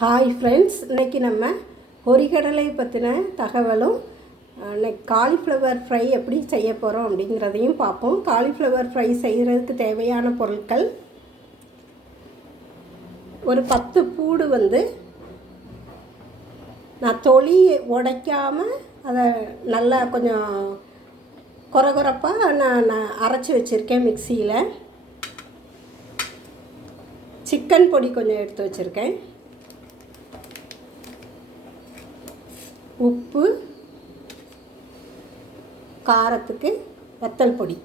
Hi friends இன்றைக்கி நம்ம பொரிகடலை பற்றின தகவலும் இன்னைக்கு காலிஃப்ளவர் ஃப்ரை எப்படி செய்ய போகிறோம் அப்படிங்கிறதையும் பார்ப்போம். காலிஃப்ளவர் ஃப்ரை செய்கிறதுக்கு தேவையான பொருட்கள் ஒரு பத்து பூடு வந்து நான் தொளி உடைக்காமல் அதை நல்லா கொஞ்சம் குறகுறப்பாக நான் நான் அரைச்சி வச்சுருக்கேன் மிக்சியில். சிக்கன் பொடி கொஞ்சம் எடுத்து வச்சுருக்கேன். உப்பு காரத்துக்கு வத்தல் பொடி.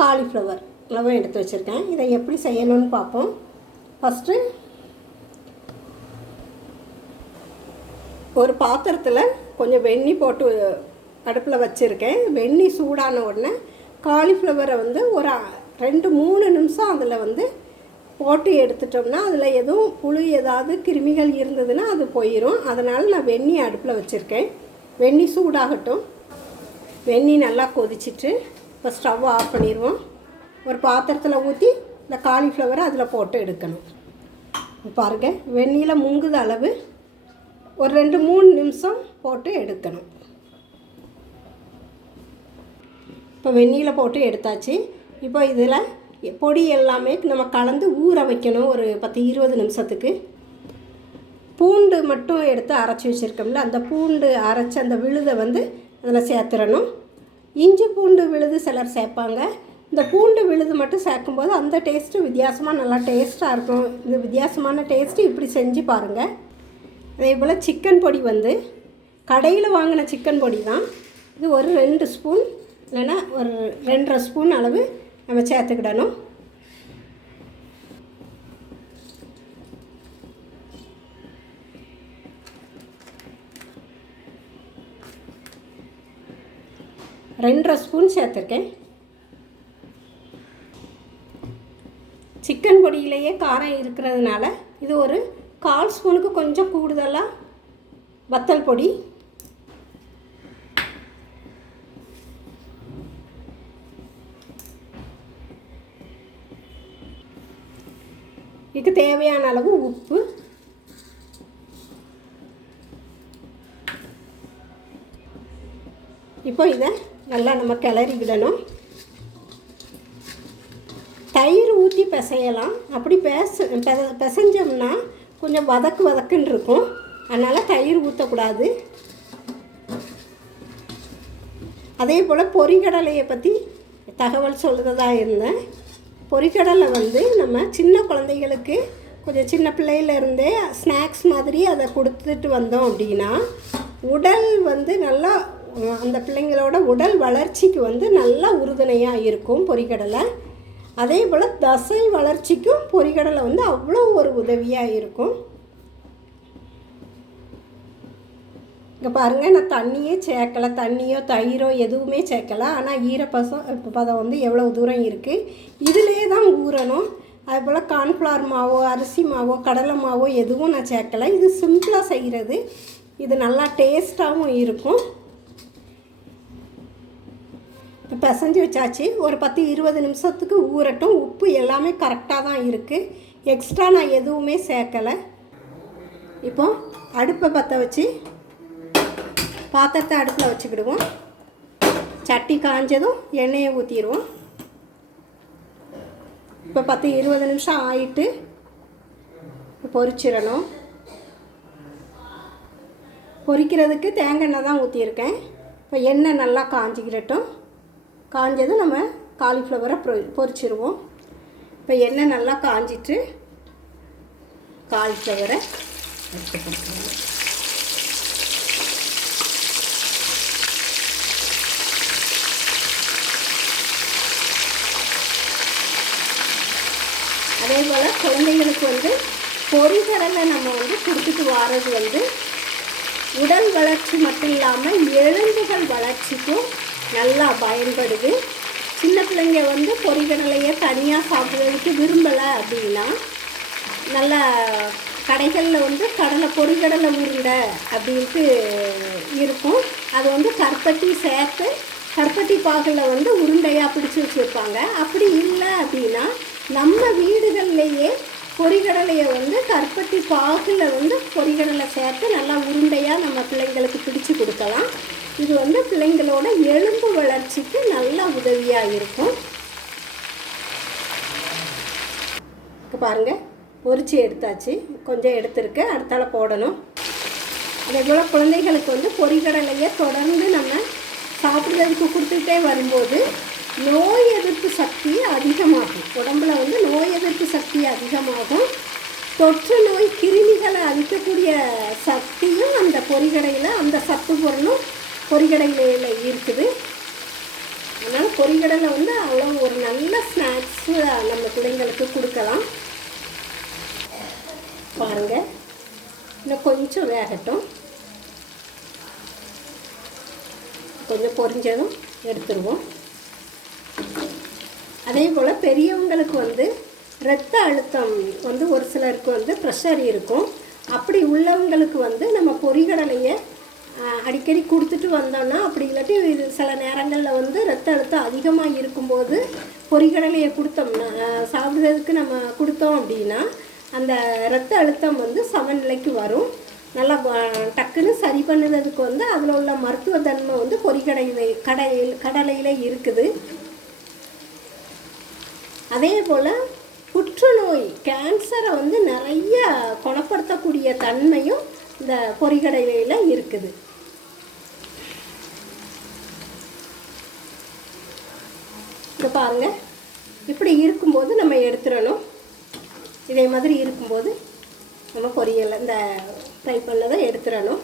காலிஃப்ளவர். இவ்வளவும் எடுத்து வச்சுருக்கேன். இதை எப்படி செய்யணும்னு பார்ப்போம். ஃபஸ்ட்டு ஒரு பாத்திரத்தில் கொஞ்சம் வெண்ணி போட்டு அடுப்பில் வச்சுருக்கேன். வெண்ணி சூடான உடனே காலிஃப்ளவரை வந்து ஒரு ரெண்டு மூணு நிமிஷம் அதில் வந்து போட்டு எடுத்துட்டோம்னா அதில் எதுவும் புழு ஏதாவது கிருமிகள் இருந்ததுன்னா அது போயிடும் அதனால் நான் வெந்நி அடுப்பில் வச்சுருக்கேன். வெந்நி சூடாகட்டும். வெந்நி நல்லா கொதிச்சிட்டு இப்போ ஸ்டவ் ஆஃப் பண்ணிடுவோம் ஒரு பாத்திரத்தில் ஊற்றி இந்த காலிஃப்ளவரை அதில் போட்டு எடுக்கணும். பாருங்கள் வெந்நியில் முங்குத அளவு ஒரு ரெண்டு மூணு நிமிஷம் போட்டு எடுக்கணும். இப்போ வெந்நியில் போட்டு எடுத்தாச்சு. இப்போ இதில் பொடி எல்லாமே நம்ம கலந்து ஊற வைக்கணும். ஒரு பத்து இருபது நிமிஷத்துக்கு. பூண்டு மட்டும் எடுத்து அரைச்சி வச்சுருக்கோம்ல அந்த பூண்டு அரைச்சி அந்த விழுதை வந்து அதில் சேர்த்துடணும். இஞ்சி பூண்டு விழுது சிலர் சேர்ப்பாங்க. இந்த பூண்டு விழுது மட்டும் சேர்க்கும்போது அந்த டேஸ்ட்டு வித்தியாசமாக நல்லா டேஸ்ட்டாக இருக்கும். இந்த வித்தியாசமான டேஸ்ட்டு இப்படி செஞ்சு பாருங்கள் அதே போல் சிக்கன் பொடி வந்து கடையில் வாங்கின சிக்கன் பொடி தான். இது ஒரு ரெண்டு ஸ்பூன் இல்லைன்னா ஒரு ரெண்டரை ஸ்பூன் அளவு நம்ம சேர்த்துக்கிடணும். ரெண்டரை ஸ்பூன் சேர்த்துருக்கேன். சிக்கன் பொடியிலேயே காரம் இருக்கிறதுனால இது ஒரு கால் ஸ்பூனுக்கு கொஞ்சம் கூடுதலாக வத்தல் பொடி. இதுக்கு தேவையான அளவு உப்பு. இப்போ இதை நல்லா நம்ம கிளறி விடணும். தயிர் ஊற்றி பிசையலாம். அப்படி பெச பிசைஞ்சோம்னா கொஞ்சம் வதக்கு வதக்குன்னு இருக்கும். அதனால் தயிர் ஊற்றக்கூடாது அதே போல் பொறிகடலையை பற்றி தகவல் சொல்கிறதா இருந்தேன். பொறிக்கடலை வந்து நம்ம சின்ன குழந்தைகளுக்கு கொஞ்சம் சின்ன பிள்ளையிலேருந்தே ஸ்நாக்ஸ் மாதிரி அதை கொடுத்துட்டு வந்தோம் அப்படின்னா உடல் வந்து நல்லா அந்த பிள்ளைங்களோட உடல் வளர்ச்சிக்கு வந்து நல்லா உறுதுணையாக இருக்கும் பொறிக்கடலை. அதே போல் தசை வளர்ச்சிக்கும் பொரிகடலை வந்து அவ்வளோ ஒரு உதவியாக இருக்கும். இங்கே பாருங்கள் நான் தண்ணியே சேர்க்கலை. தண்ணியோ தயிரோ எதுவுமே சேர்க்கலை. ஆனால் ஈரப்பசம் இப்போ பதம் வந்து எவ்வளோ தூரம் இருக்குது இதிலே தான் ஊறணும். அதுபோல் கார்ன்ஃப்ளவர் மாவோ அரிசி மாவோ கடலை மாவோ எதுவும் நான் சேர்க்கலை. இது சிம்பிளாக செய்கிறது இது நல்லா டேஸ்ட்டாகவும் இருக்கும். இப்போ பிசைஞ்சு வச்சாச்சு. ஒரு பத்து இருபது நிமிஷத்துக்கு ஊறட்டும். உப்பு எல்லாமே கரெக்டாக தான் இருக்குது எக்ஸ்ட்ரா நான் எதுவுமே சேர்க்கலை. இப்போ அடுப்பை பற்ற வச்சு பாத்திரத்தை அடுப்பில் வச்சுக்கிடுவோம். சட்டி காஞ்சதும் எண்ணெயை ஊற்றிடுவோம் இப்போ பத்து இருபது நிமிஷம் ஆயிட்டு பொரிச்சிடணும். பொரிக்கிறதுக்கு தேங்காய் எண்ணெய் தான் ஊற்றியிருக்கேன் இப்போ எண்ணெய் நல்லா காஞ்சிக்கிடட்டும். காஞ்சதும் நம்ம காலிஃப்ளவரை பொ பொரிச்சிருவோம். இப்போ எண்ணெய் நல்லா காஞ்சிட்டு காலிஃப்ளவரை அதே போல் குழந்தைகளுக்கு வந்து பொறிகடலை நம்ம வந்து கொடுத்துட்டு வர்றது வந்து உடல் வளர்ச்சி மட்டும் இல்லாமல் எலும்புகள் வளர்ச்சிக்கும் நல்லா பயன்படுது. சின்ன பிள்ளைங்க வந்து பொறிகடலையை தனியாக சாப்பிட்றதுக்கு விரும்பலை அப்படின்னா நல்லா கடைகளில் வந்து கடலை பொறிகடலை உருண்டை அப்படின்ட்டு இருக்கும். அது வந்து கற்பட்டி சேர்த்து கற்பட்டி பாகில் வந்து உருண்டையாக பிடிச்சி வச்சுருப்பாங்க. அப்படி இல்லை அப்படின்னா நம்ம வீடுகள்லேயே பொரிகடலையை வந்து கற்பட்டி பாகில் வந்து பொரிகடலை சேர்த்து நல்லா உருண்டையாக நம்ம பிள்ளைங்களுக்கு பிடிச்சு கொடுக்கலாம். இது வந்து பிள்ளைங்களோட எலும்பு வளர்ச்சிக்கு நல்லா உதவியாக இருக்கும். இப்போ பாருங்கள் பொரிச்சு எடுத்தாச்சு. கொஞ்சம் எடுத்துருக்கு அடுத்தால போடணும். அதே போல் குழந்தைகளுக்கு வந்து பொரிகடலையை தொடர்ந்து நம்ம சாப்பிட்றதுக்கு கொடுத்துட்டே வரும்போது நோய் எதிர்ப்பு சக்தி அதிகமாகும். உடம்புல வந்து நோய் எதிர்ப்பு சக்தி அதிகமாகும். தொற்று நோய் கிருமிகளை அழிக்கக்கூடிய சக்தியும் அந்த பொறிகடையில் அந்த சத்து பொருளும் பொரிகடையில் இருக்குது. அதனால் பொறிகடலை வந்து அவ்வளோ ஒரு நல்ல ஸ்நாக்ஸ் நம்ம பிள்ளைங்களுக்கு கொடுக்கலாம். பாருங்கள் இன்னும் கொஞ்சம் வேகட்டும். கொஞ்சம் பொரிஞ்சதும் எடுத்துருவோம். அதே போல் பெரியவங்களுக்கு வந்து இரத்த அழுத்தம் வந்து ஒரு சிலருக்கு வந்து ப்ரெஷர் இருக்கும். அப்படி உள்ளவங்களுக்கு வந்து நம்ம பொறிகடலையை அடிக்கடி கொடுத்துட்டு வந்தோம்னா அப்படி இல்லாட்டி இது சில நேரங்களில் வந்து ரத்த அழுத்தம் அதிகமாக இருக்கும்போது பொறிகடலையை கொடுத்தோம்னா சாப்பிட்றதுக்கு நம்ம கொடுத்தோம் அப்படின்னா அந்த இரத்த அழுத்தம் வந்து சமநிலைக்கு வரும். நல்லா டக்குன்னு சரி பண்ணுறதுக்கு வந்து அதில் உள்ள மருத்துவ தன்மை வந்து பொரிகடையில கடையில் கடலையில் இருக்குது. அதே போல் புற்றுநோய் கேன்சரை வந்து நிறைய குணப்படுத்தக்கூடிய தன்மையும் இந்த பொரிகடலையில் இருக்குது. இங்கே பாருங்கள் இப்படி இருக்கும்போது நம்ம எடுத்துடணும். இதே மாதிரி இருக்கும்போது நம்ம பொரியல் இந்த ஃப்ரை பண்ணதை எடுத்துடணும்.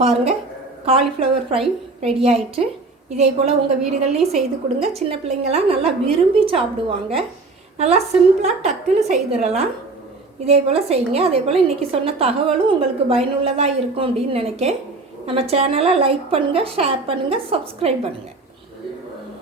பாருங்கள் காலிஃப்ளவர் ஃப்ரை ரெடி ஆயிட்டு இதே போல் உங்கள் வீடுகள்லேயும் செய்து கொடுங்க. சின்ன பிள்ளைங்களாம் நல்லா விரும்பி சாப்பிடுவாங்க. நல்லா சிம்பிளாக டக்குன்னு செய்திடலாம். இதே போல் செய்யுங்க. அதே போல் இன்றைக்கி சொன்ன தகவலும் உங்களுக்கு பயனுள்ளதாக இருக்கும் அப்படின்னு நினைக்கேன். நம்ம சேனலை லைக் பண்ணுங்கள் ஷேர் பண்ணுங்கள் சப்ஸ்கிரைப் பண்ணுங்கள்